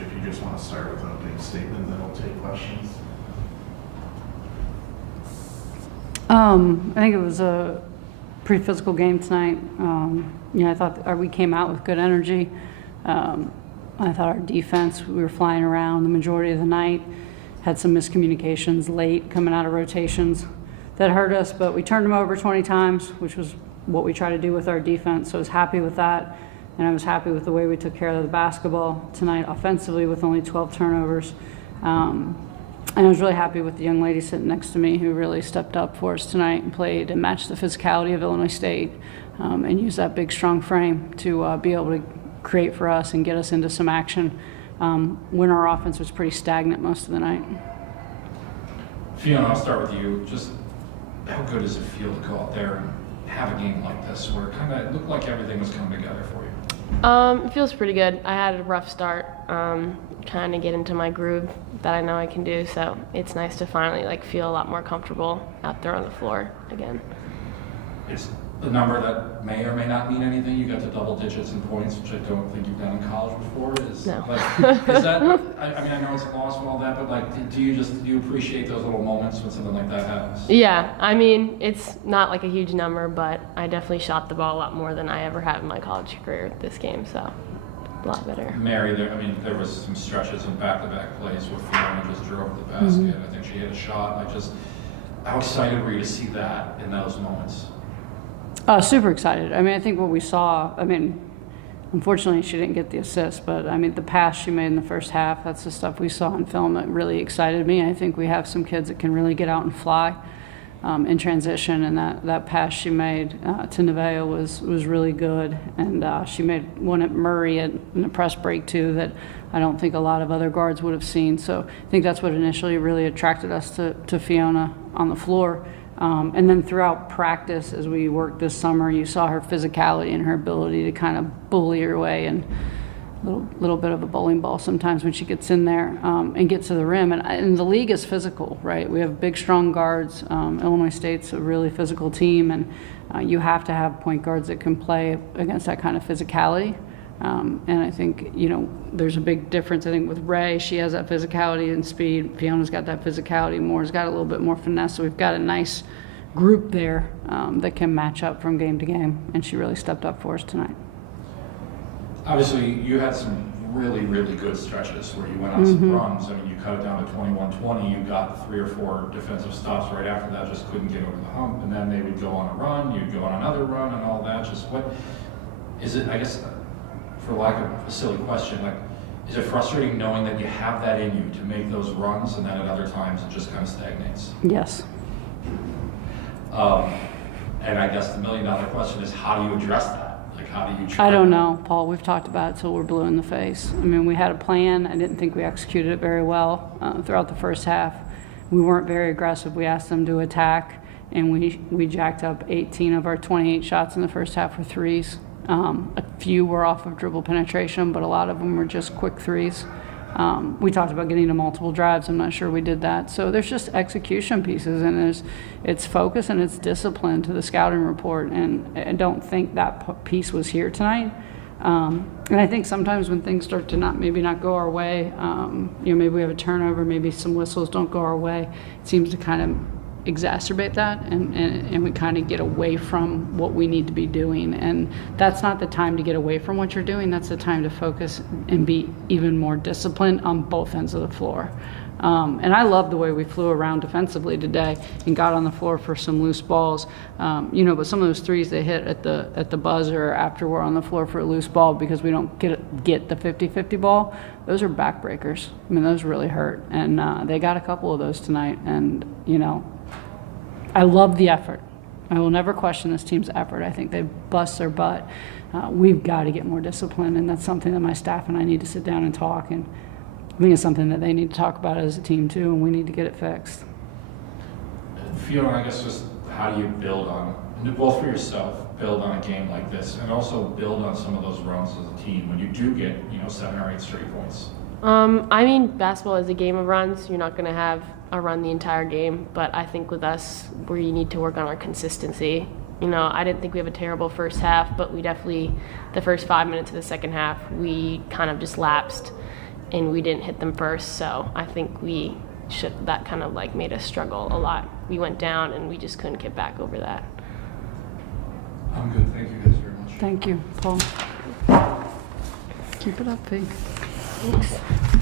if you just want to start with an opening statement, then we'll take questions. I think it was a pretty physical game tonight. I thought we came out with good energy. I thought our defense, we were flying around the majority of the night, had some miscommunications late coming out of rotations that hurt us, but we turned them over 20 times, which was what we try to do with our defense. So I was happy with that, and I was happy with the way we took care of the basketball tonight offensively with only 12 turnovers. And I was really happy with the young lady sitting next to me who really stepped up for us tonight and played and matched the physicality of Illinois State, and used that big, strong frame to be able to create for us and get us into some action when our offense was pretty stagnant most of the night. Fiona, I'll start with you. Just how good does it feel to go out there and have a game like this where it looked like everything was coming together for you? It feels pretty good. I had a rough start, kind of get into my groove that I know I can do, so it's nice to finally feel a lot more comfortable out there on the floor again. It's a number that may or may not mean anything. You got to double digits in points, which I don't think you've done in college before. No. Is that, I know it's a loss and all that, but do you appreciate those little moments when something like that happens? Yeah, it's not a huge number, but I definitely shot the ball a lot more than I ever have in my college career this game, so a lot better. Mary, there was some stretches and back-to-back plays where Fiona just drove the basket. Mm-hmm. I think she hit a shot. How excited were you to see that in those moments? Super excited. I think what we saw, unfortunately she didn't get the assist, but the pass she made in the first half, that's the stuff we saw in film that really excited me. I think we have some kids that can really get out and fly in transition, and that pass she made to Nevaeh was really good, and she made one at Murray in the press break too that I don't think a lot of other guards would have seen. So I think that's what initially really attracted us to Fiona on the floor. And then throughout practice, as we worked this summer, you saw her physicality and her ability to kind of bully her way, and a little bit of a bowling ball sometimes when she gets in there and gets to the rim. And the league is physical, right? We have big, strong guards. Illinois State's a really physical team, and you have to have point guards that can play against that kind of physicality. And I think, there's a big difference. I think with Ray, she has that physicality and speed. Fiona's got that physicality. Moore's got a little bit more finesse. So we've got a nice group there that can match up from game to game. And she really stepped up for us tonight. Obviously, you had some really, really good stretches where you went on some runs. You cut it down to 21-20. You got 3 or 4 defensive stops right after that, just couldn't get over the hump. And then they would go on a run, you'd go on another run and all that. Just what is it, I guess, for lack of a silly question, is it frustrating knowing that you have that in you to make those runs and then at other times it just kind of stagnates? Yes. And I guess the million-dollar question is, how do you address that? How do you try? I don't know, Paul. We've talked about it till we're blue in the face. We had a plan. I didn't think we executed it very well throughout the first half. We weren't very aggressive. We asked them to attack, and we jacked up 18 of our 28 shots in the first half for threes. A few were off of dribble penetration, but a lot of them were just quick threes. We talked about getting to multiple drives. I'm not sure we did that. So there's just execution pieces, and it's focus and it's discipline to the scouting report, and I don't think that piece was here tonight. And I think sometimes when things start to maybe not go our way, maybe we have a turnover, maybe some whistles don't go our way, it seems to kind of exacerbate that, and we kind of get away from what we need to be doing. And that's not the time to get away from what you're doing. That's the time to focus and be even more disciplined on both ends of the floor. And I love the way we flew around defensively today and got on the floor for some loose balls. But some of those threes they hit at the buzzer after we're on the floor for a loose ball because we don't get the 50-50 ball, those are backbreakers. Those really hurt. And they got a couple of those tonight. And, I love the effort. I will never question this team's effort. I think they bust their butt. We've got to get more discipline, and that's something that my staff and I need to sit down and talk. And I think it's something that they need to talk about as a team too, and we need to get it fixed. Fiona, I guess just how do you build on, both for yourself, build on a game like this, and also build on some of those runs as a team when you do get 7 or 8 straight points? Basketball is a game of runs. You're not going to have a run the entire game, but I think with us, we need to work on our consistency. I didn't think we have a terrible first half, but we definitely, the first 5 minutes of the second half, we kind of just lapsed. and we didn't hit them first. So I think that kind of like made us struggle a lot. We went down and we just couldn't get back over that. I'm good. Thank you guys very much. Thank you, Paul. Keep it up, Pete. Thanks.